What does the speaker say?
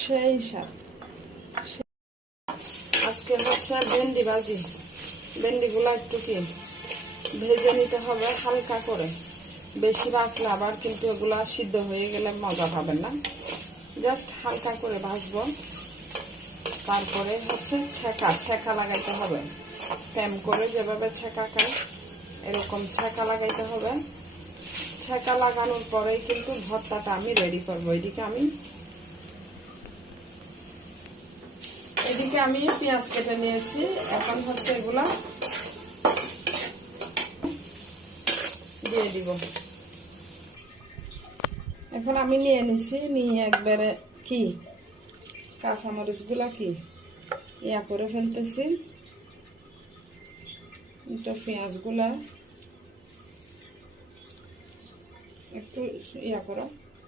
সেই স্বাদ। আজকে হচ্ছে ভেন্ডি ভাজি। ভেন্ডিগুলো একটু কি ভেজে নিতে হবে হালকা করে, বেশি ভাজলে আবার কিন্তু এগুলা সিদ্ধ হয়ে গেলে মজা পাবেন না। জাস্ট হালকা করে ভাজবো। তারপরে হচ্ছে ছেঁকা লাগাইতে হবে, প্যাম করে যেভাবে ছেঁকা খায় এরকম ছেঁকা লাগাইতে হবে। ছেঁকা লাগানোর পরেই কিন্তু ভর্তাটা আমি রেডি করবো। এদিকে আমি পেঁয়াজ কেটে নিয়েছি। এখন হচ্ছে এগুলা দিয়ে দিব। এখন আমি নিয়ে নিছি, নিয়ে একবারে কি কাঁচামরিচগুলা কি ইয়া করে ফেলতেছি। তো পেঁয়াজগুলা একটু ইয়া করো।